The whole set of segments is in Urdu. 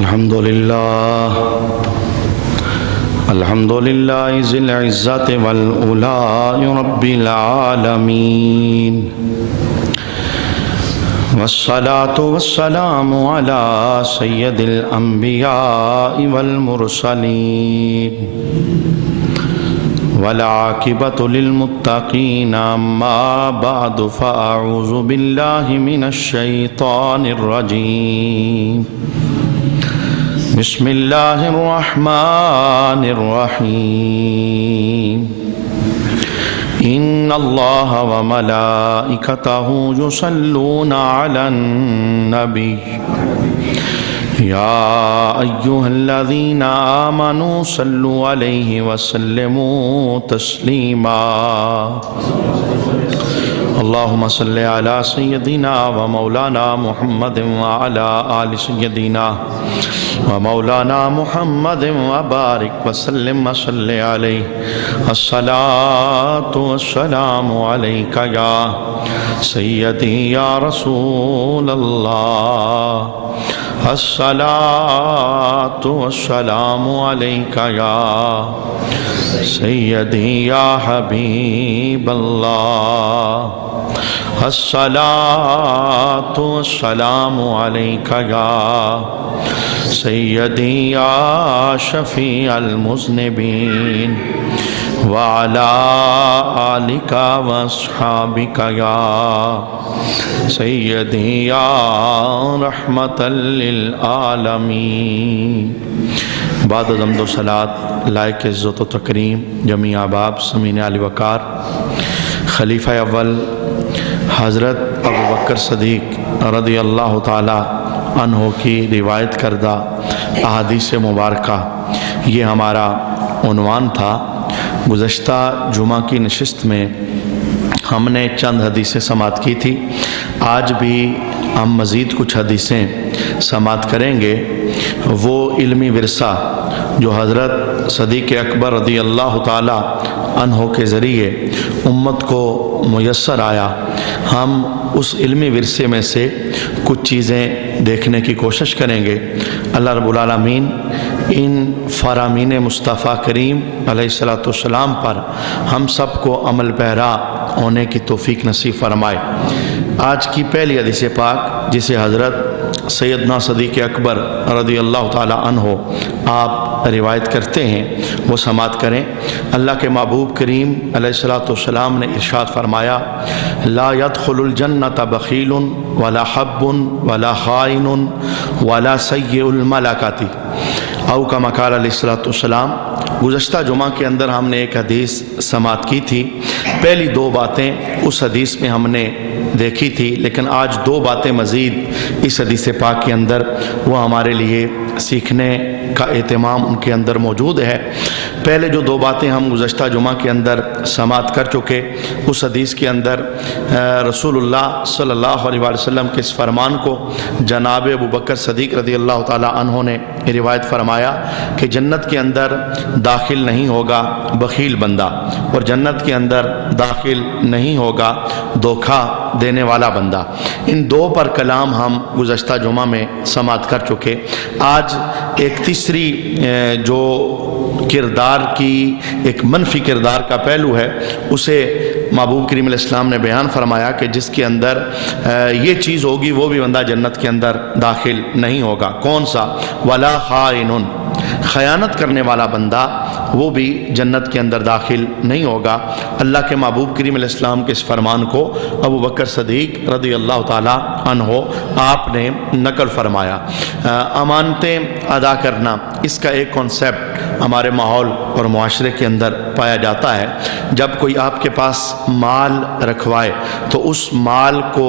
الحمد لله ذي العزة والعلاء رب العالمين، والصلاة والسلام على سيد الأنبياء والمرسلين، والعاقبة للمتقين. أما بعد فأعوذ بالله من الشيطان الرجيم. بسم الله الرحمن الرحيم. إن الله وملائكته يصلون على النبي يا أيها الذين آمنوا صلوا عليه وسلموا تسليما. اللهم صل على سيدنا ومولانا محمد وعلى آل سيدنا ومولانا محمد وبارك وسلم وصل عليه. الصلاة والسلام عليك يا سيدي يا رسول الله. الصلاة والسلام عليك يا سيدي يا حبيب الله. الصلاة والسلام عليك يا سيدي يا شفيع المذنبين، وعلى آلك واصحابك يا سيدي يا رحمة للعالمين. بعد حمد و صلاة لائق عزت و تکریم جمیع احباب سمین علی وقار، خلیفہ اول حضرت ابوبکر صدیق رضی اللہ تعالی عنہ کی روایت کردہ احادیث مبارکہ، یہ ہمارا عنوان تھا. گزشتہ جمعہ کی نشست میں ہم نے چند حدیثیں سماعت کی تھی. آج بھی ہم مزید کچھ حدیثیں سماعت کریں گے. وہ علمی ورثہ جو حضرت صدیق اکبر رضی اللہ تعالی عنہ کے ذریعے امت کو میسر آیا، ہم اس علمی ورثے میں سے کچھ چیزیں دیکھنے کی کوشش کریں گے. اللہ رب العالمین ان فرامین مصطفیٰ کریم علیہ السلام پر ہم سب کو عمل پیرا ہونے کی توفیق نصیب فرمائے. آج کی پہلی حدیث پاک جسے حضرت سیدنا صدیق اکبر رضی اللہ تعالی عنہ آپ روایت کرتے ہیں، وہ سماعت کریں. اللہ کے محبوب کریم علیہ السلام نے ارشاد فرمایا: لا يدخل الجنة بخیل ولا حب ولا خائن ولا سیء الملکۃ، او کما قال علیہ السلام. گزشتہ جمعہ کے اندر ہم نے ایک حدیث سماعت کی تھی. پہلی دو باتیں اس حدیث میں ہم نے دیکھی تھی، لیکن آج دو باتیں مزید اس حدیث پاک کے اندر وہ ہمارے لیے سیکھنے کا اہتمام ان کے اندر موجود ہے. پہلے جو دو باتیں ہم گزشتہ جمعہ کے اندر سماعت کر چکے، اس حدیث کے اندر رسول اللہ صلی اللہ علیہ وسلم کے اس فرمان کو جناب ابوبکر صدیق رضی اللہ تعالی عنہ نے روایت فرمایا کہ جنت کے اندر داخل نہیں ہوگا بخیل بندہ، اور جنت کے اندر داخل نہیں ہوگا دھوکہ دینے والا بندہ. ان دو پر کلام ہم گزشتہ جمعہ میں سماعت کر چکے. آج ایک تیسری جو کردار کی ایک منفی کردار کا پہلو ہے، اسے محبوب کریم علیہ السلام نے بیان فرمایا کہ جس کے اندر یہ چیز ہوگی وہ بھی بندہ جنت کے اندر داخل نہیں ہوگا. کون سا؟ ولا خائن، خیانت کرنے والا بندہ وہ بھی جنت کے اندر داخل نہیں ہوگا. اللہ کے محبوب کریم علیہ السلام کے اس فرمان کو ابوبکر صدیق رضی اللہ تعالی عنہ آپ نے نقل فرمایا. امانتیں ادا کرنا، اس کا ایک کانسیپٹ ہمارے ماحول اور معاشرے کے اندر پایا جاتا ہے. جب کوئی آپ کے پاس مال رکھوائے تو اس مال کو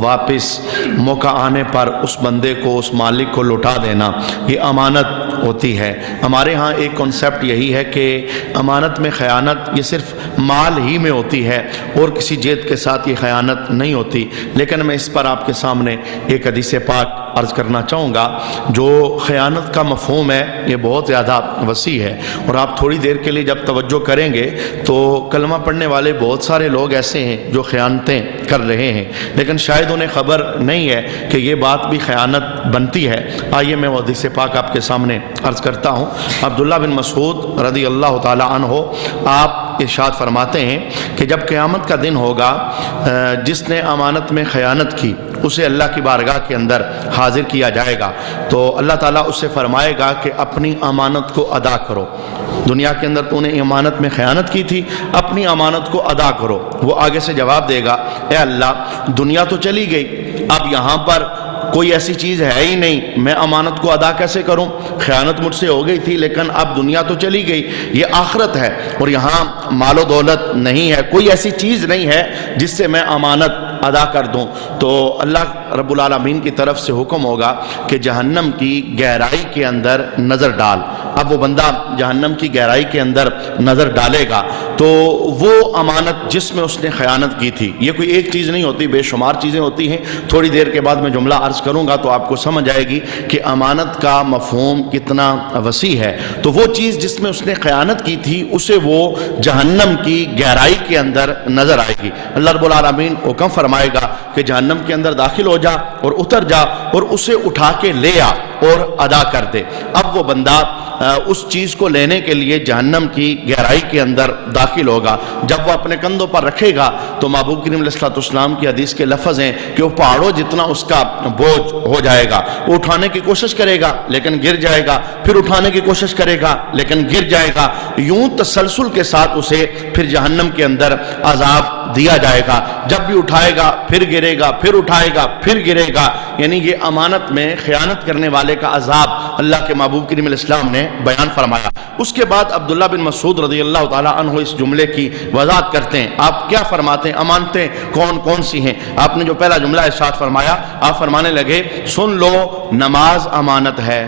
واپس موقع آنے پر اس بندے کو، اس مالک کو لوٹا دینا، یہ امانت ہوتی ہے. ہمارے ہاں ایک کانسیپٹ یہی ہے کہ امانت میں خیانت یہ صرف مال ہی میں ہوتی ہے اور کسی جیت کے ساتھ یہ خیانت نہیں ہوتی. لیکن میں اس پر آپ کے سامنے ایک حدیث پاک عرض کرنا چاہوں گا۔ جو خیانت کا مفہوم ہے یہ بہت زیادہ وسیع ہے، اور آپ تھوڑی دیر کے لیے جب توجہ کریں گے تو کلمہ پڑھنے والے بہت سارے لوگ ایسے ہیں جو خیانتیں کر رہے ہیں، لیکن شاید انہیں خبر نہیں ہے کہ یہ بات بھی خیانت بنتی ہے۔ آئیے میں وہ حدیث پاک آپ کے سامنے عرض کرتا ہوں۔ عبداللہ بن مسعود رضی اللہ تعالی عنہ آپ ارشاد فرماتے ہیں کہ جب قیامت کا دن ہوگا، جس نے امانت میں خیانت کی اسے اللہ کی بارگاہ کے اندر حاضر کیا جائے گا، تو اللہ تعالیٰ اس سے فرمائے گا کہ اپنی امانت کو ادا کرو۔ دنیا کے اندر تو نے امانت میں خیانت کی تھی، اپنی امانت کو ادا کرو۔ وہ آگے سے جواب دے گا، اے اللہ دنیا تو چلی گئی، اب یہاں پر کوئی ایسی چیز ہے ہی نہیں، میں امانت کو ادا کیسے کروں؟ خیانت مجھ سے ہو گئی تھی لیکن اب دنیا تو چلی گئی، یہ آخرت ہے اور یہاں مال و دولت نہیں ہے، کوئی ایسی چیز نہیں ہے جس سے میں امانت ادا کر دوں۔ تو اللہ رب العالمین کی طرف سے حکم ہوگا کہ جہنم کی گہرائی کے اندر نظر ڈال۔ اب وہ بندہ جہنم کی گہرائی کے اندر نظر ڈالے گا تو وہ امانت جس میں اس نے خیانت کی تھی، یہ کوئی ایک چیز نہیں ہوتی، بے شمار چیزیں ہوتی ہیں۔ تھوڑی دیر کے بعد میں جملہ عرض کروں گا تو آپ کو سمجھ آئے گی کہ امانت کا مفہوم کتنا وسیع ہے۔ تو وہ چیز جس میں اس نے خیانت کی تھی اسے وہ جہنم کی گہرائی کے اندر نظر آئے گی۔ اللہ رب العالمین حکم فرمائے گا کہ جہنم کے اندر داخل ہو جا اور اتر جا اور اسے اٹھا کے لے آ اور ادا کر دے۔ اب وہ بندہ اس چیز کو لینے کے لیے جہنم کی گہرائی کے اندر داخل ہوگا۔ جب وہ اپنے کندھوں پر رکھے گا تو محبوب کریم علیہ السلام کی حدیث کے لفظ ہیں کہ وہ پہاڑوں جتنا اس کا بوجھ ہو جائے گا۔ وہ اٹھانے کی کوشش کرے گا لیکن گر جائے گا، پھر اٹھانے کی کوشش کرے گا لیکن گر جائے گا۔ یوں تسلسل کے ساتھ اسے پھر جہنم کے اندر عذاب دیا جائے گا۔ جب بھی اٹھائے گا پھر گرے گا، پھر اٹھائے گا پھر گرے گا۔ یعنی یہ امانت میں خیانت کرنے والے کا عذاب اللہ کے محبوب کریم علیہ السلام نے بیان فرمایا۔ اس کے بعد عبداللہ بن مسعود رضی اللہ تعالی عنہ اس جملے کی وضاحت کرتے ہیں۔ آپ کیا فرماتے ہیں؟ امانتیں کون کون سی ہیں؟ آپ نے جو پہلا جملہ ارشاد فرمایا، آپ فرمانے لگے سن لو نماز امانت ہے،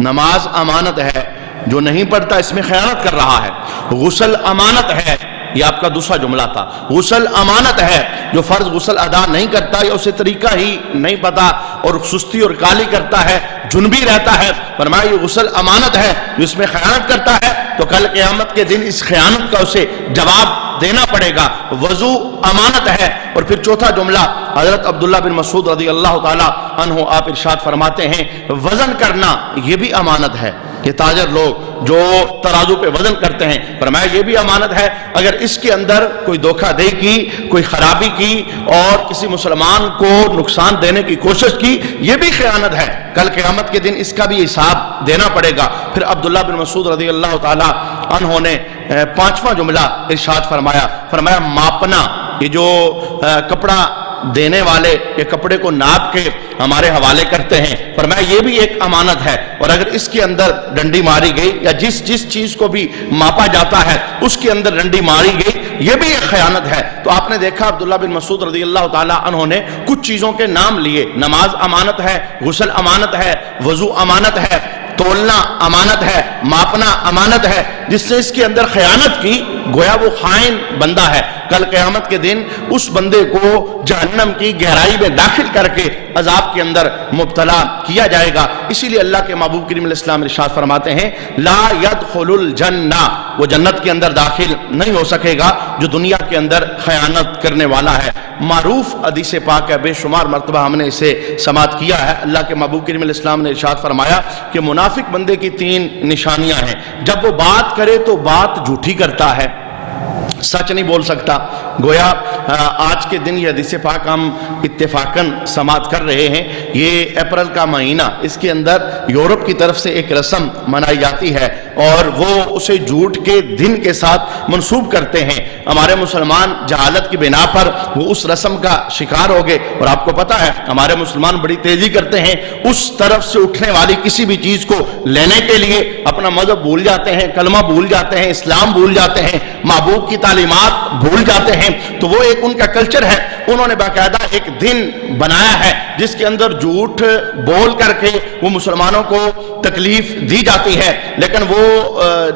نماز امانت ہے، جو نہیں پڑھتا اس میں خیانت کر رہا ہے۔ غسل امانت ہے، یہ آپ کا دوسرا جملہ تھا، غسل امانت ہے، جو فرض غسل ادا نہیں کرتا یا اسے طریقہ ہی نہیں پتا اور سستی اور کالی کرتا ہے، جنبی رہتا ہے، فرمایا یہ غسل امانت ہے، جو اس میں خیانت کرتا ہے تو کل قیامت کے دن اس خیانت کا اسے جواب دینا پڑے گا۔ وضو امانت ہے۔ اور پھر چوتھا جملہ حضرت عبداللہ بن مسعود رضی اللہ تعالی عنہ آپ ارشاد فرماتے ہیں وزن کرنا یہ بھی امانت ہے۔ یہ تاجر لوگ جو ترازو پہ وزن کرتے ہیں، فرمایا یہ بھی امانت ہے، اگر اس کے اندر کوئی دھوکہ دہی کی، کوئی خرابی کی اور کسی مسلمان کو نقصان دینے کی کوشش کی، یہ بھی خیانت ہے، کل قیامت کے دن اس کا بھی حساب دینا پڑے گا۔ پھر عبداللہ بن مسعود رضی اللہ تعالی عنہ نے پانچواں جملہ ارشاد فرمایا ماپنا، یہ جو کپڑا دینے والے یہ کپڑے کو ناپ کے ہمارے حوالے کرتے ہیں، فرمایا یہ بھی ایک امانت ہے، اور اگر اس کے اندر ڈنڈی ماری گئی یا جس چیز کو بھی ماپا جاتا ہے اس کے اندر ڈنڈی ماری گئی، یہ بھی ایک خیانت ہے۔ تو آپ نے دیکھا عبداللہ بن مسعود رضی اللہ تعالی عنہ نے کچھ چیزوں کے نام لیے، نماز امانت ہے، غسل امانت ہے، وضو امانت ہے، تولنا امانت ہے، ماپنا امانت ہے۔ جس نے اس کے اندر خیانت کی گویا وہ خائن بندہ ہے، کل قیامت کے دن اس بندے کو جہنم کی گہرائی میں داخل کر کے عذاب کے اندر مبتلا کیا جائے گا۔ اسی لیے اللہ کے محبوب کریم علیہ السلام ارشاد فرماتے ہیں لا يدخل الجنہ، وہ جنت کے اندر داخل نہیں ہو سکے گا جو دنیا کے اندر خیانت کرنے والا ہے۔ معروف حدیث پاک ہے، بے شمار مرتبہ ہم نے اسے سماعت کیا ہے۔ اللہ کے محبوب کریم علیہ السلام نے ارشاد فرمایا کہ منافق بندے کی 3 نشانیاں ہیں، جب وہ بات کرے تو بات جھوٹی کرتا ہے، سچ نہیں بول سکتا۔ گویا آج کے دن یہ حدیث پاک ہم اتفاقاً سماعت کر رہے ہیں، یہ اپریل کا مہینہ، اس کے اندر یورپ کی طرف سے ایک رسم منائی جاتی ہے اور وہ اسے جھوٹ کے دن کے ساتھ منسوب کرتے ہیں۔ ہمارے مسلمان جہالت کی بنا پر وہ اس رسم کا شکار ہو گئے، اور آپ کو پتہ ہے ہمارے مسلمان بڑی تیزی کرتے ہیں اس طرف سے اٹھنے والی کسی بھی چیز کو لینے کے لیے، اپنا مذہب بھول جاتے ہیں، کلمہ بھول جاتے ہیں، اسلام بھول جاتے ہیں، محبوب کی تعلیمات بھول جاتے ہیں۔ تو وہ ایک ان کا کلچر ہے، انہوں نے باقاعدہ ایک دن بنایا ہے جس کے اندر جھوٹ بول کر کے وہ مسلمانوں کو تکلیف دی جاتی ہے، لیکن وہ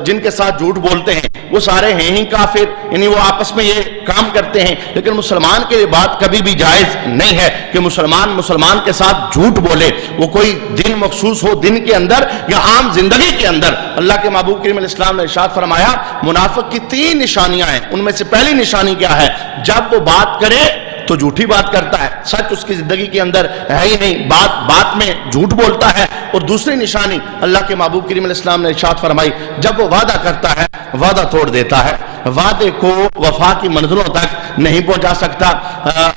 جن کے ساتھ جھوٹ بولتے ہیں وہ سارے ہیں ہی کافر، یعنی وہ آپس میں یہ کام کرتے ہیں۔ لیکن مسلمان کے لیے بات کبھی بھی جائز نہیں ہے کہ مسلمان کے ساتھ جھوٹ بولے، وہ کوئی دن مخصوص ہو دن کے اندر یا عام زندگی کے اندر۔ اللہ کے محبوب کریم علیہ السلام نے ارشاد فرمایا منافق کی 3 نشانیاں ہیں، ان میں سے پہلی نشانی کیا ہے؟ جب وہ بات کرے تو جھوٹی بات کرتا ہے، سچ اس کی زندگی کے اندر ہے ہی نہیں، بات میں جھوٹ بولتا ہے۔ اور دوسری نشانی اللہ کے محبوب کریم علیہ السلام نے ارشاد فرمائی جب وہ وعدہ کرتا ہے وعدہ توڑ دیتا ہے، وعدے کو وفا کی منزلوں تک نہیں پہنچا سکتا۔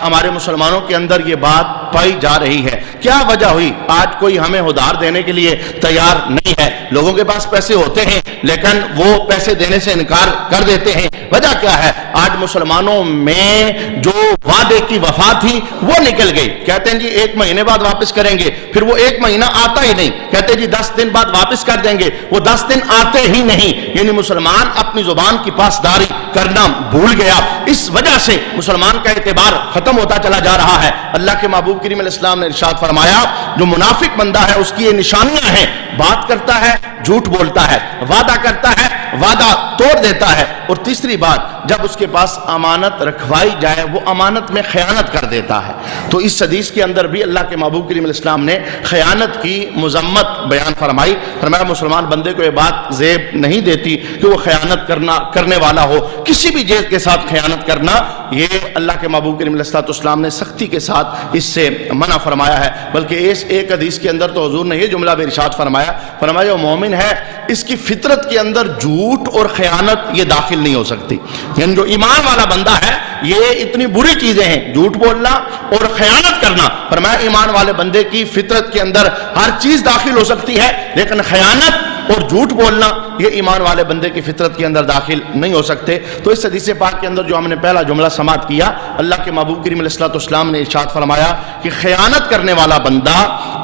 ہمارے مسلمانوں کے اندر یہ بات پائی جا رہی ہے۔ کیا وجہ ہوئی؟ آج کوئی ہمیں ادھار دینے کے لیے تیار نہیں ہے، لوگوں کے پاس پیسے ہوتے ہیں لیکن وہ پیسے دینے سے انکار کر دیتے ہیں۔ وجہ کیا ہے؟ آج مسلمانوں میں جو وعدے کی وفا تھی وہ نکل گئی، کہتے ہیں جی 1 مہینے بعد واپس کریں گے، پھر وہ 1 مہینہ آتا ہی نہیں، کہتے ہیں جی 10 دن بعد واپس کر دیں گے، وہ 10 دن آتے ہی نہیں۔ یعنی مسلمان اپنی زبان کی پاسداری کرنا بھول گیا، اس وجہ سے مسلمان کا اعتبار ختم ہوتا چلا جا رہا ہے۔ اللہ کے محبوب کریم علیہ السلام نے ارشاد فرمایا جو منافق بندہ ہے اس کی یہ نشانیاں ہیں، بات کرتا ہے جھوٹ بولتا ہے، وعدہ کرتا ہے وعدہ توڑ دیتا ہے، اور تیسری بات جب اس کے پاس امانت رکھوائی جائے وہ امانت میں خیانت کر دیتا ہے۔ تو اس حدیث کے اندر بھی اللہ کے محبوب کریم علیہ السلام نے خیانت کی مذمت بیان فرمائی، فرمایا مسلمان بندے کو یہ بات زیب نہیں دیتی کہ وہ خیانت کرنے والا ہو، کسی بھی چیز کے ساتھ خیانت کرنا یہ اللہ کے محبوب کریم علیہ السلام نے سختی کے ساتھ اس سے منع فرمایا ہے۔ بلکہ اس ایک حدیث کے اندر تو حضور نے یہ جملہ بھی ارشاد فرمایا جو مومن ہے اس کی فطرت کے اندر جھوٹ اور خیانت یہ داخل نہیں ہو سکتی۔ یعنی جو ایمان والا بندہ ہے یہ اتنی بری چیزیں ہیں جھوٹ بولنا اور خیانت کرنا، فرمایا ایمان والے بندے کی فطرت کے اندر ہر چیز داخل ہو سکتی ہے لیکن خیانت اور جھوٹ بولنا یہ ایمان والے بندے کی فطرت کے اندر داخل نہیں ہو سکتے۔ تو اس حدیث پاک کے اندر جو ہم نے پہلا جملہ سماعت کیا، اللہ کے محبوب کریم علیہ السلام نے ارشاد فرمایا کہ خیانت کرنے والا بندہ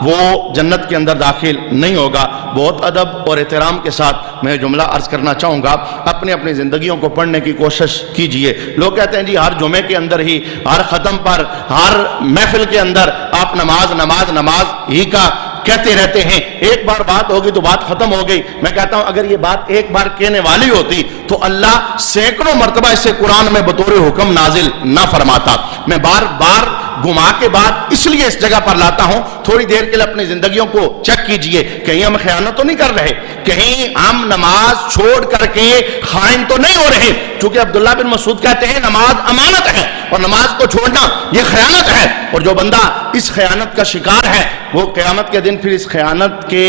وہ جنت کے اندر داخل نہیں ہوگا۔ بہت ادب اور احترام کے ساتھ میں جملہ عرض کرنا چاہوں گا، اپنی زندگیوں کو پڑھنے کی کوشش کیجئے۔ لوگ کہتے ہیں جی ہر جمعے کے اندر ہی، ہر ختم پر، ہر محفل کے اندر آپ نماز ہی کا کہتے رہتے ہیں، ایک بار بات ہوگی تو بات ختم ہو گئی۔ میں کہتا ہوں اگر یہ بات ایک بار کہنے والی ہوتی تو اللہ سینکڑوں مرتبہ اسے قرآن میں بطور حکم نازل نہ فرماتا۔ میں بار بار گما کے بعد اس لیے اس جگہ پر لاتا ہوں، تھوڑی دیر کے لیے اپنی زندگیوں کو چیک کیجئے، کہیں ہم خیانت تو نہیں کر رہے، کہیں ہم نماز چھوڑ کر کے خائن تو نہیں ہو رہے، چونکہ عبداللہ بن مسعود کہتے ہیں نماز امانت ہے اور نماز کو چھوڑنا یہ خیانت ہے، اور جو بندہ اس خیانت کا شکار ہے وہ قیامت کے دن پھر اس خیانت کے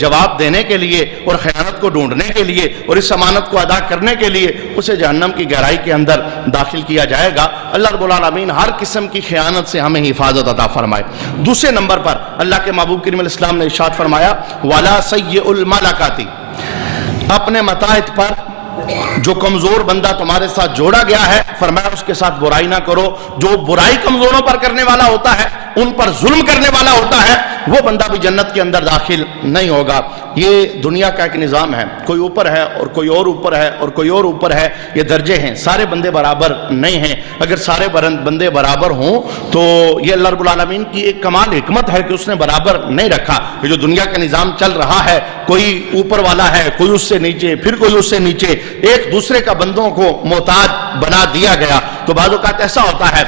جواب دینے کے لیے اور خیانت کو ڈھونڈنے کے لیے اور اس امانت کو ادا کرنے کے لیے اسے جہنم کی گہرائی کے اندر داخل کیا جائے گا۔ اللہ رب العالمین ہر قسم کی خیانت سے ہمیں حفاظت عطا فرمائے۔ دوسرے نمبر پر اللہ کے محبوب کریم علیہ السلام نے ارشاد فرمایا وَلَا سَيِّئُ الْمَلَكَاتِ، اپنے متاعت پر جو کمزور بندہ تمہارے ساتھ جوڑا گیا ہے فرمایا اس کے ساتھ برائی نہ کرو۔ جو برائی کمزوروں پر کرنے والا ہوتا ہے، ان پر ظلم کرنے والا ہوتا ہے، وہ بندہ بھی جنت کے اندر داخل نہیں ہوگا۔ یہ دنیا کا ایک نظام ہے، کوئی اوپر ہے اور کوئی اور اوپر ہے اور کوئی اور اوپر ہے، یہ درجے ہیں، سارے بندے برابر نہیں ہیں۔ اگر سارے بندے برابر ہوں تو یہ اللہ رب العالمین کی ایک کمال حکمت ہے کہ اس نے برابر نہیں رکھا۔ یہ جو دنیا کا نظام چل رہا ہے، کوئی اوپر والا ہے، کوئی اس سے نیچے، پھر کوئی اس سے نیچے، ایک دوسرے کا بندوں کو محتاج بنا دیا گیا۔ تو بعض اوقات ایسا ہوتا ہے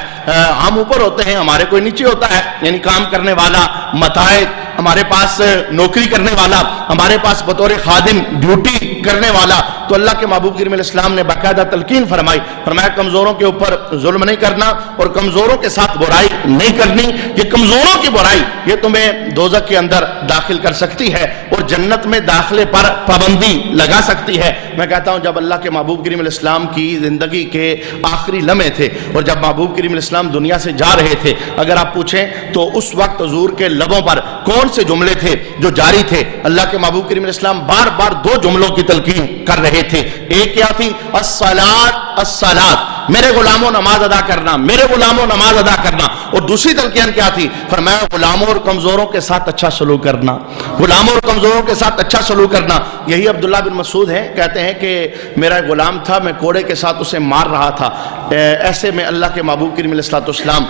ہم اوپر ہوتے ہیں، ہمارے کوئی نیچے ہوتا ہے، یعنی کام کرنے والا، متاعت، ہمارے پاس نوکری کرنے والا، ہمارے پاس بطور خادم ڈیوٹی کرنے والا۔ تو اللہ کے محبوب کریم علیہ السلام نے باقاعدہ تلقین فرمایا کمزوروں کے اوپر ظلم نہیں کرنا اور کمزوروں کے ساتھ برائی نہیں کرنی۔ یہ کمزوروں کی برائی یہ تمہیں دوزخ کے اندر داخل کر سکتی ہے اور جنت میں داخلے پر پابندی لگا سکتی ہے۔ میں کہتا ہوں جب اللہ کے محبوب کریم علیہ السلام کی زندگی کے آخری لمحے تھے اور جب محبوب کریم علیہ السلام دنیا سے جا رہے تھے، اگر آپ پوچھیں تو اس وقت حضور کے لبوں پر کون سے جملے تھے جو جاری تھے؟ اللہ کے محبوب کریم علیہ السلام بار بار 2 جملوں کی تلقین کر رہے تھے۔ ایک کیا تھی؟ الصلاۃ الصلاۃ، میرے غلاموں نماز ادا کرنا، میرے غلاموں نماز ادا کرنا۔ اور دوسری تلقین کیا تھی؟ فرمایا غلاموں اور کمزوروں کے ساتھ اچھا سلوک کرنا، غلاموں اور کمزوروں کے ساتھ اچھا سلوک کرنا۔ یہی عبداللہ بن مسعود ہیں، کہتے ہیں کہ میرا غلام تھا، میں کوڑے کے ساتھ اسے مار رہا تھا، ایسے میں اللہ کے محبوب کریم علیہ السلام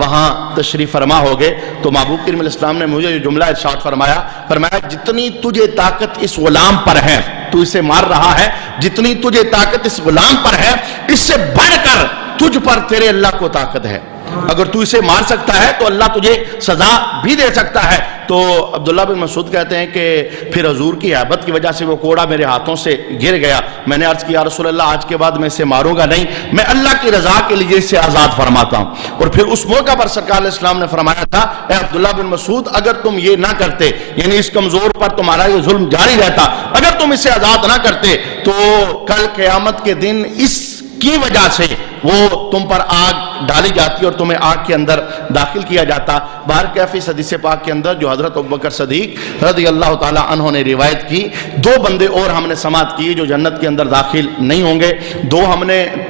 وہاں تشریف فرما ہو گئے تو محبوب کریم علیہ السلام نے مجھے یہ جملہ ارشاد فرمایا جتنی تجھے طاقت اس غلام پر ہے تو تو اسے مار رہا ہے، جتنی تجھے طاقت اس غلام پر ہے اس سے بڑھ کر تجھ پر تیرے اللہ کو طاقت ہے۔ اگر تو اسے مار سکتا ہے تو اللہ تجھے سزا بھی دے سکتا ہے۔ تو عبداللہ بن مسعود کہتے ہیں کہ پھر حضور کی ہیبت کی وجہ سے وہ کوڑا میرے ہاتھوں سے گر گیا۔ میں نے عرض کیا رسول اللہ آج کے بعد میں اسے ماروں گا نہیں، میں اللہ کی رضا کے لیے اسے آزاد فرماتا ہوں۔ اور پھر اس موقع پر سرکار علیہ السلام نے فرمایا تھا اے عبداللہ بن مسعود اگر تم یہ نہ کرتے، یعنی اس کمزور پر تمہارا یہ ظلم جاری رہتا، اگر تم اسے آزاد نہ کرتے تو کل قیامت کے دن اس کی وجہ سے وہ تم پر آگ ڈالی جاتی اور تمہیں آگ کے اندر داخل کیا جاتا۔ بہرکیف اس حدیث پاک کے اندر جو حضرت ابوبکر صدیق رضی اللہ تعالی عنہ نے روایت کی، دو بندے اور ہم نے سماعت کی جو جنت کے اندر داخل نہیں ہوں گے۔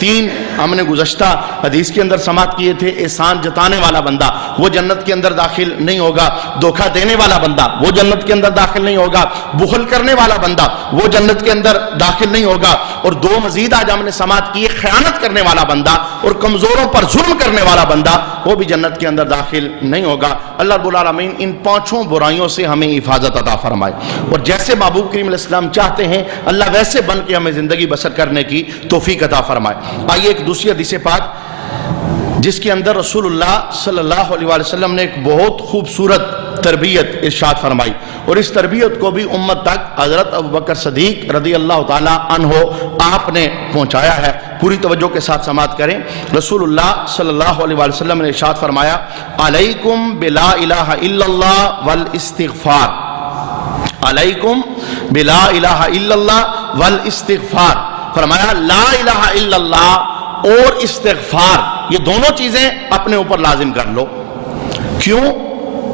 تین ہم نے گزشتہ حدیث کے اندر سماعت کیے تھے۔ احسان جتانے والا بندہ وہ جنت کے اندر داخل نہیں ہوگا، دھوکہ دینے والا بندہ وہ جنت کے اندر داخل نہیں ہوگا، بخل کرنے والا بندہ وہ جنت کے اندر داخل نہیں ہوگا، اور دو مزید آج ہم نے سماعت کی، خیانت کرنے والا بندہ اور کمزوروں پر ظلم کرنے والا بندہ وہ بھی جنت کے اندر داخل نہیں ہوگا۔ اللہ رب العالمین ان پانچوں برائیوں سے ہمیں حفاظت عطا فرمائے، اور جیسے محبوب کریم علیہ السلام چاہتے ہیں اللہ ویسے بن کے ہمیں زندگی بسر کرنے کی توفیق عطا فرمائے۔ آئیے ایک دوسری حدیث پاک جس کے اندر رسول اللہ صلی اللہ علیہ وسلم نے ایک بہت خوبصورت تربیت ارشاد فرمائی، اور اس تربیت کو بھی امت تک حضرت ابوبکر صدیق رضی اللہ تعالی عنہ آپ نے پہنچایا ہے۔ پوری توجہ کے ساتھ سماعت کریں۔ رسول اللہ صلی اللہ علیہ وسلم نے ارشاد فرمایا علیکم بلا الہ الا اللہ والاستغفار، علیکم بلا الہ الا اللہ والاستغفار، فرمایا لا الہ الا اللہ اور استغفار یہ دونوں چیزیں اپنے اوپر لازم کر لو۔ کیوں؟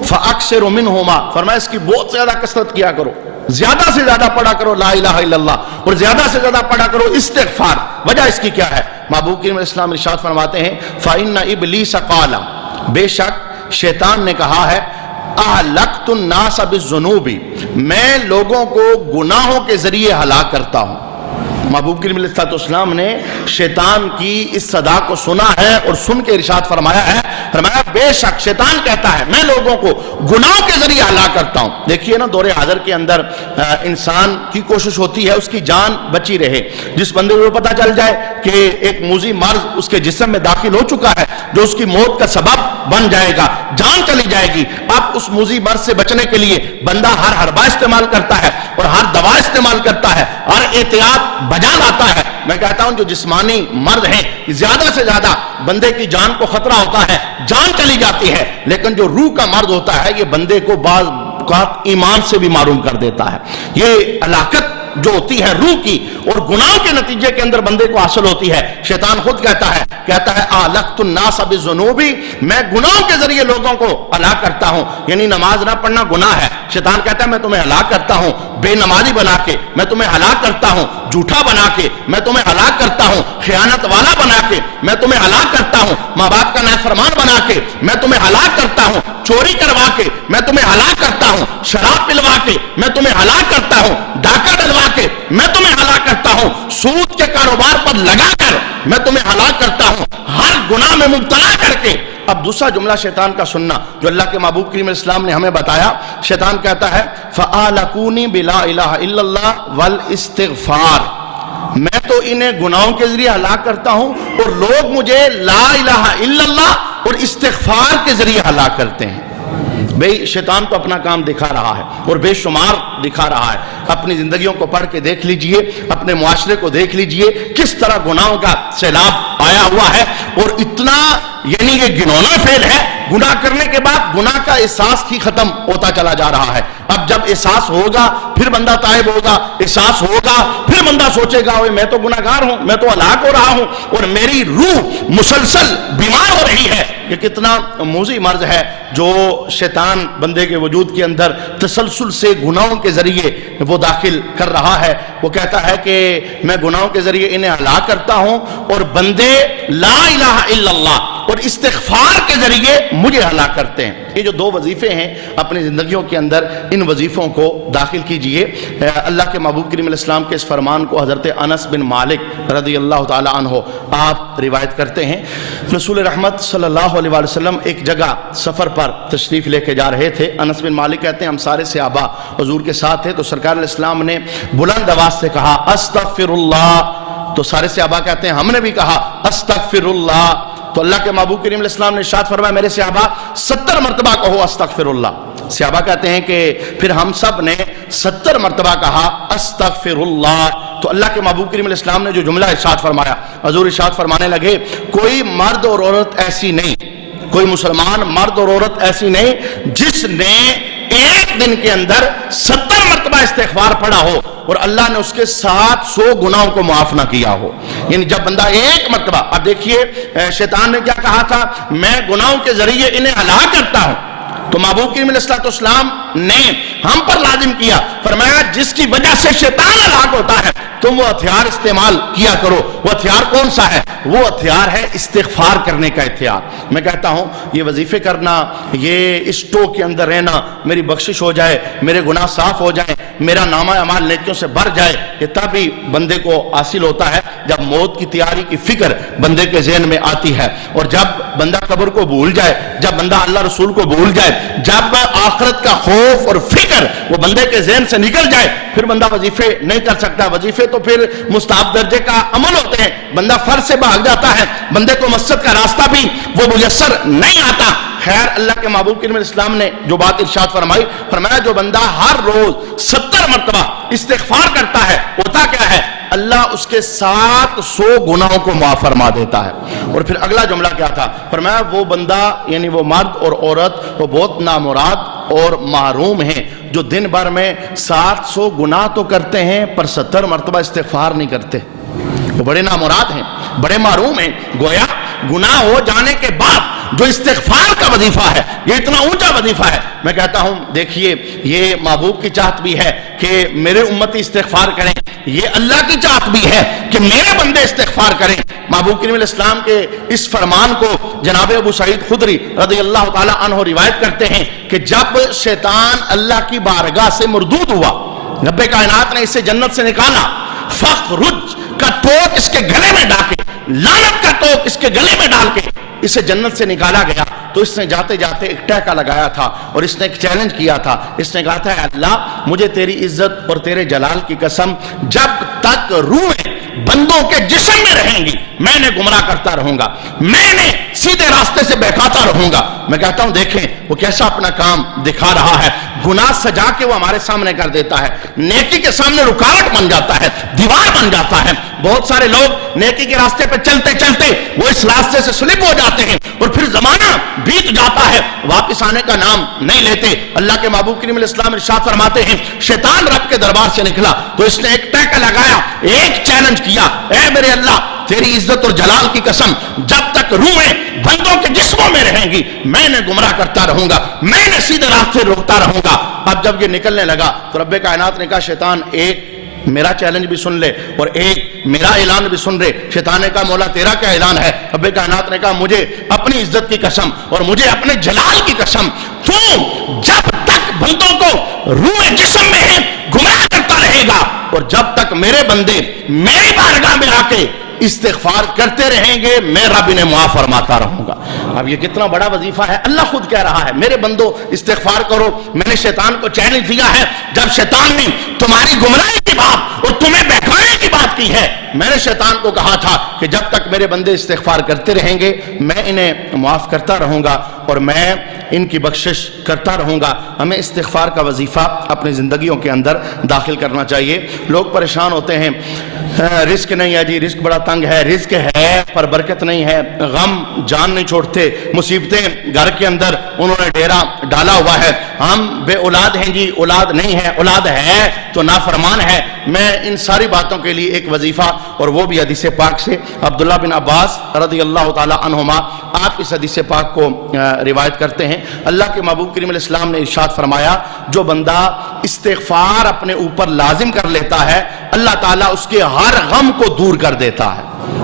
فَأَكْسِرُ مِنْهُمَا، فرمایا اس کی بہت زیادہ کثرت کیا کرو، زیادہ سے زیادہ پڑھا کرو لا الہ الا اللہ، اور زیادہ سے زیادہ پڑھا کرو استغفار۔ وجہ اس کی کیا ہے؟ محبوب کریم علیہ السلام ارشاد فرماتے ہیں فَإِنَّ إِبْلِيسَ قَالَ، بے شک شیطان نے کہا ہے أَهْلَكْتُ النَّاسَ بِالذُّنُوبِ، میں لوگوں کو گناہوں کے ذریعے ہلاک کرتا ہوں۔ محبوب کریم علیہ السلام نے شیطان کی اس صدا کو سنا ہے اور سن کے ارشاد فرمایا ہے، فرمایا بے شک شیطان کہتا ہے میں لوگوں کو گناہوں کے ذریعے ہلاک کرتا ہوں۔ دیکھیے نا دور حاضر کے اندر انسان کی کوشش ہوتی ہے اس کی جان بچی رہے۔ جس بندے کو پتہ چل جائے کہ ایک موذی مرض اس کے جسم میں داخل ہو چکا ہے جو اس کی موت کا سبب بن جائے گا، جان چلی جائے گی، اب اس موذی مرض سے بچنے کے لیے بندہ ہر حربہ استعمال کرتا ہے اور ہر دوا استعمال کرتا ہے، ہر احتیاط بجا لاتا ہے۔ میں کہتا ہوں جو جسمانی مرض ہیں زیادہ سے زیادہ بندے کی جان کو خطرہ ہوتا ہے، جان چلی جاتی ہے، لیکن جو روح کا مرض ہوتا ہے یہ بندے کو بعض اوقات ایمان سے بھی معروم کر دیتا ہے۔ یہ ہلاکت جو ہوتی ہے روح کی اور گناہوں کے نتیجے کے اندر بندے کو حاصل ہوتی ہے، شیطان خود کہتا ہے أَهْلَكْتُ النَّاسَ بِالذُّنُوبِ، میں گناہوں کے ذریعے لوگوں کو ہلاک کرتا ہوں، یعنی نماز نہ پڑھنا گناہ ہے، شیطان کہتا ہے میں تمہیں ہلاک کرتا ہوں، بے نمازی بنا کے میں تمہیں ہلاک کرتا ہوں، جھوٹا بنا کے میں تمہیں ہلاک کرتا ہوں، خیانت والا بنا کے میں تمہیں ہلاک کرتا ہوں، ماں باپ کا نافرمان بنا کے میں تمہیں ہلاک کرتا ہوں، چوری کروا کے میں تمہیں ہلاک کرتا ہوں، شراب پلوا کے میں تمہیں ہلاک کرتا ہوں، ڈاکہ ڈلوا کے میں تمہیں ہلاک کرتا ہوں، سود کے کاروبار پر لگا کر میں تمہیں ہلاک کرتا ہوں، ہر گناہ میں مبتلا کر کے۔ اب دوسرا جملہ شیطان کا سننا جو اللہ کے محبوب کریم علیہ السلام نے ہمیں بتایا، شیطان کہتا ہے فَآلَكُونِ بِلَا إِلَهَ إِلَّا اللَّهِ وَالْإِسْتِغْفَارِ، میں تو انہیں گناہوں کے ذریعے ہلاک کرتا ہوں اور لوگ مجھے لا الہ الا اللہ اور استغفار کے ذریعے ہلاک کرتے ہیں۔ بھئی شیطان تو اپنا کام دکھا رہا ہے اور بے شمار دکھا رہا ہے۔ اپنی زندگیوں کو پڑھ کے دیکھ لیجئے، اپنے معاشرے کو دیکھ لیجئے کس طرح گناہوں کا سیلاب آیا ہوا ہے، اور اتنا یعنی یہ گنونا فعل ہے، گناہ کرنے کے بعد گناہ کا احساس ہی ختم ہوتا چلا جا رہا ہے۔ اب جب احساس ہوگا پھر بندہ تائب ہوگا، احساس ہوگا پھر بندہ سوچے گا میں تو گناہگار ہوں، میں تو ہلاک ہو رہا ہوں اور میری روح مسلسل بیمار ہو رہی ہے۔ یہ کتنا موذی مرض ہے جو شیطان بندے کے وجود کے اندر تسلسل سے گناہوں کے ذریعے وہ داخل کر رہا ہے۔ وہ کہتا ہے کہ میں گناہوں کے ذریعے انہیں ہلاک کرتا ہوں اور بندے لا الہ الا اللہ اور استغفار کے ذریعے مجھے ہلاک کرتے ہیں۔ یہ جو دو وظیفے ہیں اپنی زندگیوں کے اندر، ان وظیفوں کو داخل کیجئے۔ اللہ کے محبوب کریم علیہ السلام کے اس فرمان کو حضرت انس بن مالک رضی اللہ تعالی عنہ آپ روایت کرتے ہیں، رسول رحمت صلی اللہ علیہ وسلم ایک جگہ سفر پر تشریف لے کے جا رہے تھے۔ انس بن مالک کہتے ہیں ہم سارے صحابہ حضور کے ساتھ تھے، تو سرکار علیہ السلام نے بلند آواز سے کہا استغفر اللہ، تو سارے صحابہ کہتے ہیں ہم نے بھی کہا استغفر اللہ، تو اللہ کے محبوب کریم علیہ السلام نے ارشاد فرمایا میرے صحابہ 70 مرتبہ کہو استغفر اللہ۔ صحابہ کہتے ہیں کہ پھر ہم سب نے 70 مرتبہ کہا استغفر اللہ، تو اللہ کے محبوب کریم علیہ السلام نے جو جملہ ارشاد فرمایا، حضور ارشاد فرمانے لگے کوئی مرد اور عورت ایسی نہیں، کوئی مسلمان مرد اور عورت ایسی نہیں جس نے ایک دن کے اندر 70 مرتبہ استغفار پڑھا ہو اور اللہ نے اس کے 700 گناہوں کو معاف نہ کیا ہو۔ یعنی جب بندہ ایک مرتبہ، اب دیکھیے شیطان نے کیا کہا تھا، میں گناہوں کے ذریعے انہیں ہلاک کرتا ہوں، تو محبوب کریم علیہ السلام نے ہم پر لازم کیا، فرمایا جس کی وجہ سے شیطان ہلاک ہوتا ہے تم وہ ہتھیار استعمال کیا کرو۔ وہ ہتھیار کون سا ہے؟ وہ ہتھیار ہے استغفار کرنے کا ہتھیار۔ میں کہتا ہوں یہ وظیفے کرنا، یہ اس ٹو کے اندر رہنا، میری بخشش ہو جائے، میرے گناہ صاف ہو جائیں، میرا نامہ اعمال نیکیوں سے بھر جائے، یہ تبھی بندے کو حاصل ہوتا ہے جب موت کی تیاری کی فکر بندے کے ذہن میں آتی ہے، اور جب بندہ قبر کو بھول جائے، جب بندہ اللہ رسول کو بھول جائے، جب آخرت کا خوف اور فکر وہ بندے کے ذہن سے نکل جائے، پھر بندہ وظیفے نہیں کر سکتا۔ وظیفے تو پھر مستحب درجے کا عمل ہوتے ہیں، بندہ فرض سے بھاگ جاتا ہے، بندے کو مسجد کا راستہ بھی وہ میسر نہیں آتا۔ خیر اللہ کے محبوب کریم علیہ السلام نے جو بات ارشاد فرمائی، فرمایا جو بندہ ہر روز 70 مرتبہ استغفار کرتا ہے، ہوتا کیا ہے، اللہ اس کے 700 گناہوں کو معاف فرما دیتا ہے۔ اور پھر اگلا جملہ کیا تھا، فرمایا وہ بندہ یعنی وہ مرد اور عورت وہ بہت نامراد اور محروم ہیں جو دن بھر میں 700 گناہ تو کرتے ہیں پر 70 مرتبہ استغفار نہیں کرتے، وہ بڑے نامراد ہیں، بڑے محروم ہیں۔ گویا گناہ ہو جانے کے بعد جو استغفار کا وظیفہ ہے یہ اتنا اونچا وظیفہ ہے۔ میں کہتا ہوں دیکھیے یہ محبوب کی چاہت بھی ہے کہ میرے امتی استغفار کریں، یہ اللہ کی چاہت بھی ہے کہ میرے بندے استغفار کریں۔ محبوب کریم علیہ السلام کے اس فرمان کو جناب ابو سعید خدری رضی اللہ تعالی عنہ روایت کرتے ہیں کہ جب شیطان اللہ کی بارگاہ سے مردود ہوا، رب کائنات نے اسے جنت سے نکالا، فخرج کا ٹوک اس کے گلے میں ڈال کے، لعنت کا ٹوک اس کے گلے میں ڈال کے اسے جنت سے نکالا گیا، تو اس نے جاتے جاتے ایک ٹہکا لگایا تھا اور اس نے ایک چیلنج کیا تھا۔ اس نے کہا تھا اللہ مجھے تیری عزت اور تیرے جلال کی قسم جب تک روحیں بندوں کے جسم میں رہیں گی میں نے گمراہ کرتا رہوں گا، میں نے سیدھے راستے سے بہکاتا رہوں گا۔ میں کہتا ہوں دیکھیں وہ کیسا اپنا کام دکھا رہا ہے، گناہ سجا کے وہ ہمارے سامنے کر دیتا ہے، نیکی کے سامنے رکاوٹ بن جاتا ہے، دیوار بن جاتا ہے۔ بہت سارے لوگ نیکی کے راستے پہ چلتے چلتے وہ اس راستے سے سلپ ہو جاتے ہیں اور پھر زمانہ بیت جاتا ہے، واپس آنے کا نام نہیں لیتے۔ اللہ کے محبوب کریم علیہ السلام ارشاد فرماتے ہیں شیطان رب کے دربار سے نکلا تو اس نے ایک ٹہکا لگایا، ایک چیلنج کیا، اے میرے اللہ تیری عزت اور جلال کی قسم جب تک روحیں بندوں کے جسموں میں رہیں گی میں نے گمراہ کرتا رہوں گا، میں نے سیدھے راستے روکتا رہوں گا۔ اب جب یہ نکلنے لگا تو رب کائنات نے کہا شیطان ایک میرا چیلنج بھی سن لے اور ایک میرا اعلان بھی سن لے۔ شیطان نے کہا مولا تیرا کیا اعلان ہے؟ رب کائنات نے کہا مجھے اپنی عزت کی قسم اور مجھے اپنے جلال کی قسم تو جب تک بندوں کو روح جسم میں ہے گمراہ کرتا رہے گا اور جب تک میرے بندے میری بارگاہ میں آ کے استغفار کرتے رہیں گے میں رب انہیں معاف فرماتا رہوں گا۔ اب یہ کتنا بڑا وظیفہ ہے، اللہ خود کہہ رہا ہے میرے بندو استغفار کرو۔ میں نے شیطان کو چیلنج دیا ہے، جب شیطان نے تمہاری گمراہی کی بات اور تمہیں بہکانے کی بات کی ہے میں نے شیطان کو کہا تھا کہ جب تک میرے بندے استغفار کرتے رہیں گے میں انہیں معاف کرتا رہوں گا اور میں ان کی بخشش کرتا رہوں گا۔ ہمیں استغفار کا وظیفہ اپنی زندگیوں کے اندر داخل کرنا چاہیے۔ لوگ پریشان ہوتے ہیں رزق نہیں ہے جی، رزق بڑا تنگ ہے، رزق ہے پر برکت نہیں ہے، غم جان نہیں چھوڑتے، مصیبتیں گھر کے اندر انہوں نے ڈیرا ڈالا ہوا ہے، ہم بے اولاد ہیں جی، اولاد نہیں ہے، اولاد ہے تو نافرمان ہے۔ میں ان ساری باتوں کے لیے ایک وظیفہ اور وہ بھی حدیث پاک سے عبداللہ بن عباس رضی اللہ تعالی عنہما آپ اس حدیث پاک کو روایت کرتے ہیں۔ اللہ کے محبوب کریم علیہ السلام نے ارشاد فرمایا جو بندہ استغفار اپنے اوپر لازم کر لیتا ہے اللہ تعالیٰ اس کے ہر غم کو دور کر دیتا ہے۔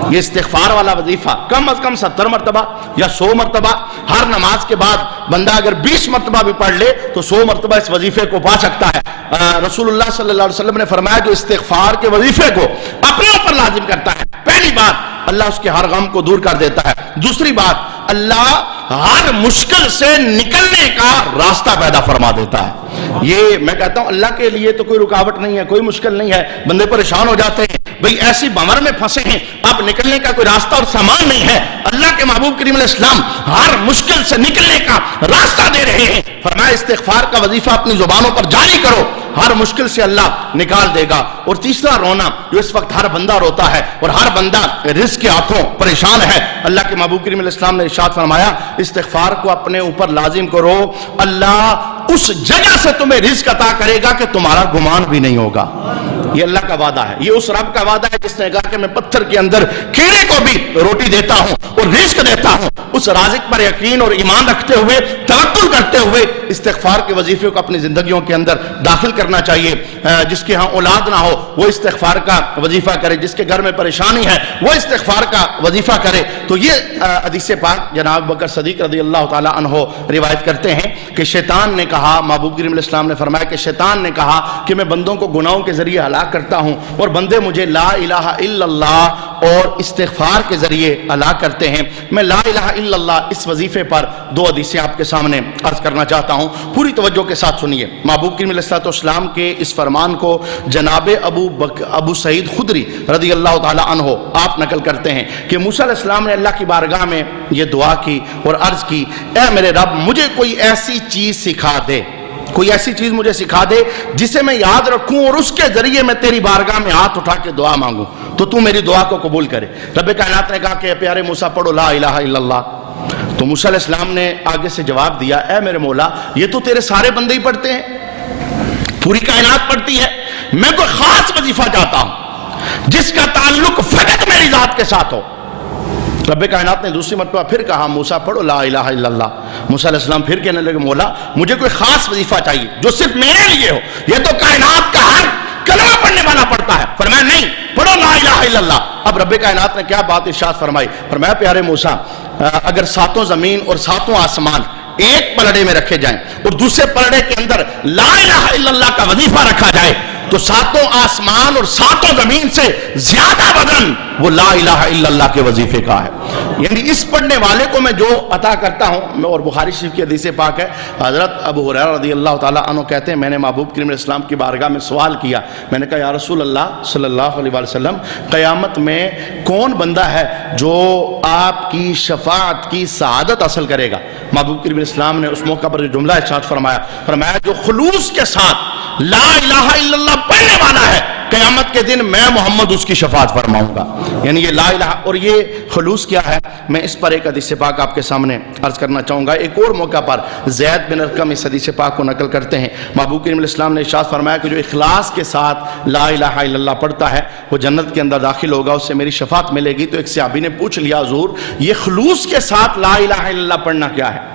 یہ استغفار والا وظیفہ کم از کم 70 مرتبہ یا 100 مرتبہ ہر نماز کے بعد بندہ اگر 20 مرتبہ بھی پڑھ لے تو 100 مرتبہ اس وظیفے کو پا سکتا ہے۔ رسول اللہ صلی اللہ علیہ وسلم نے فرمایا جو استغفار کے وظیفے کو اپنے اوپر لازم کرتا ہے، پہلی بات اللہ اس کے ہر غم کو دور کر دیتا ہے، دوسری بات اللہ ہر مشکل سے نکلنے کا راستہ پیدا فرما دیتا ہے۔ یہ میں کہتا ہوں اللہ کے لیے تو کوئی رکاوٹ نہیں ہے، کوئی مشکل نہیں ہے، بندے پریشان ہو جاتے ہیں بھئی ایسی بمر میں پھنسے ہیں اب نکلنے کا کوئی راستہ اور سامان نہیں ہے، اللہ کے محبوب کریم علیہ السلام ہر مشکل سے نکلنے کا راستہ دے رہے ہیں۔ فرمایا استغفار کا وظیفہ اپنی زبانوں پر جاری کرو، ہر مشکل سے اللہ نکال دے گا۔ اور تیسرا رونا جو اس وقت ہر بندہ روتا ہے اور ہر بندہ رزق کے ہاتھوں پریشان ہے، اللہ کے محبوب کریم علیہ السلام نے ارشاد فرمایا استغفار کو اپنے اوپر لازم کرو، اللہ اس جگہ سے تمہیں رزق عطا کرے گا کہ تمہارا گمان بھی نہیں ہوگا۔ یہ اللہ کا وعدہ ہے، یہ اس رب کا وعدہ ہے جس نے کہا کہ میں پتھر کے اندر کیڑے کو بھی روٹی دیتا ہوں اور رزق دیتا ہوں۔ اس رازق پر یقین اور ایمان رکھتے ہوئے توکل کرتے ہوئے استغفار کے وظیفے کو اپنی زندگیوں کے اندر داخل کرنا چاہیے۔ جس کے ہاں اولاد نہ ہو وہ استغفار کا وظیفہ کرے، جس کے گھر میں پریشانی ہے وہ استغفار کا وظیفہ کرے۔ تو یہ حدیث پاک جناب بکر صدیق رضی اللہ تعالی عنہ روایت کرتے ہیں کہ شیطان نے کہا، محبوب کریم علیہ السلام نے فرمایا کہ شیطان نے کہا کہ میں بندوں کو گناہوں کے ذریعے ہلاک کرتا ہوں اور بندے مجھے لا الہ الا اللہ اور استغفار کے ذریعے ہلاک کرتے ہیں۔ میں لا الہ الا اللہ اس وظیفے پر دو حدیثیں آپ کے سامنے عرض کرنا چاہتا ہوں، پوری توجہ کے ساتھ سنیے۔ محبوب کریم علیہ السلام کے اس فرمان کو جناب ابو سعید خدری رضی اللہ تعالی عنہ آپ نقل کرتے ہیں کہ موسیٰ علیہ السلام نے اللہ کی بارگاہ میں یہ دعا کی اور عرض کی اے میرے رب مجھے کوئی ایسی چیز سکھا دے، کوئی ایسی چیز مجھے سکھا دے جسے میں یاد رکھوں اور اس کے ذریعے میں تیری بارگاہ میں ہاتھ اٹھا کے دعا مانگوں تو تو میری دعا کو قبول کرے۔ رب کائنات نے کہا کہ پیارے موسیٰ پڑھو لا الہ الا اللہ۔ تو موسیٰ علیہ السلام نے آگے سے جواب دیا اے میرے مولا یہ تو تیرے سارے بندے ہی پڑھتے ہیں، پوری کائنات پڑھتی ہے، میں کوئی خاص وظیفہ چاہتا ہوں جس کا تعلق فقط میری ذات کے ساتھ ہو۔ رب کائنات نے دوسری مرتبہ پھر کہا موسیٰ پڑھو لا الہ الا اللہ۔ موسیٰ علیہ السلام پھر کہنے لگے مولا مجھے کوئی خاص وظیفہ چاہیے جو صرف میرے لیے ہو، یہ تو کائنات کا ہر کلمہ پڑھنے والا پڑھتا ہے۔ فرمایا نہیں پڑھو لا الہ الا اللہ۔ اب رب کائنات نے کیا بات ارشاد فرمائی، فرمایا پیارے موسیٰ اگر ساتوں زمین اور ساتوں آسمان ایک پلڑے میں رکھے جائیں اور دوسرے پلڑے کے اندر لا الہ الا اللہ کا وظیفہ رکھا جائے تو ساتوں آسمان اور ساتوں زمین سے زیادہ وزن وہ لا الہ الا اللہ کے وظیفے کا ہے۔ یعنی اس پڑھنے والے کو میں جو عطا کرتا ہوں، اور بخاری شریف کی حدیث پاک ہے، حضرت ابو ہریرہ رضی اللہ تعالیٰ عنہ کہتے ہیں میں نے محبوب کریم علیہ السلام کی بارگاہ میں سوال کیا، میں نے کہا یا رسول اللہ صلی اللہ علیہ وسلم قیامت میں کون بندہ ہے جو آپ کی شفاعت کی سعادت حاصل کرے گا؟ محبوب کریم علیہ السلام نے اس موقع پر جو جملہ ارشاد فرمایا جو خلوص کے ساتھ لا الہ الا اللہ پڑھنے والا ہے قیامت کے دن میں محمد اس کی شفاعت فرماؤں گا۔ یعنی یہ لا الہ، اور یہ خلوص کیا ہے میں اس پر ایک حدیث پاک آپ کے سامنے عرض کرنا چاہوں گا۔ ایک اور موقع پر زید بن ارقم اس حدیث پاک کو نقل کرتے ہیں، محبوب کریم علیہ السلام نے ارشاد فرمایا کہ جو اخلاص کے ساتھ لا الہ الا اللہ پڑھتا ہے وہ جنت کے اندر داخل ہوگا، اس سے میری شفاعت ملے گی۔ تو ایک صحابی نے پوچھ لیا حضور یہ خلوص کے ساتھ لا الہ الا اللہ پڑھنا کیا ہے؟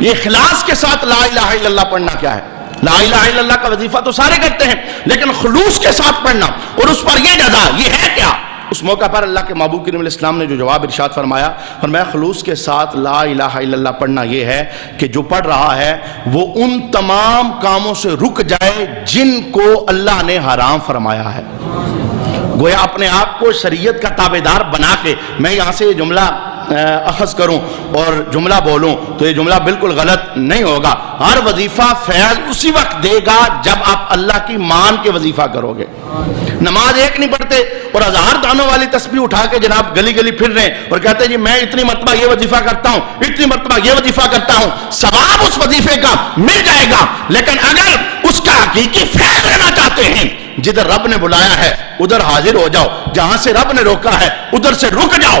یہ اخلاص کے ساتھ لا الہ الا اللہ پڑھنا کیا ہے؟ لا الہ الا اللہ کا وظیفہ تو سارے کرتے ہیں لیکن خلوص کے ساتھ پڑھنا اور اس پر یہ جزا یہ ہے کیا؟ اس موقع پر اللہ کے محبوب کریم علیہ السلام نے جو جواب ارشاد فرمایا خلوص کے ساتھ لا الہ الا اللہ پڑھنا یہ ہے کہ جو پڑھ رہا ہے وہ ان تمام کاموں سے رک جائے جن کو اللہ نے حرام فرمایا ہے۔ گویا اپنے آپ کو شریعت کا تابعدار بنا کے میں یہاں سے یہ جملہ اخذ کروں اور جملہ بولوں تو یہ جملہ بالکل غلط نہیں ہوگا۔ ہر وظیفہ فیض اسی وقت دے گا جب آپ اللہ کی مان کے وظیفہ کرو گے۔ نماز ایک نہیں پڑھتے اور ہزار دانوں والی تسبیح اٹھا کے جناب گلی گلی پھر رہے ہیں اور کہتے ہیں جی میں اتنی مرتبہ یہ وظیفہ کرتا ہوں، اتنی مرتبہ یہ وظیفہ کرتا ہوں، ثواب اس وظیفے کا مل جائے گا، لیکن اگر اس کا حقیقی فیض لینا چاہتے ہیں جدھر رب نے بلایا ہے ادھر حاضر ہو جاؤ، جہاں سے رب نے روکا ہے ادھر سے رک جاؤ،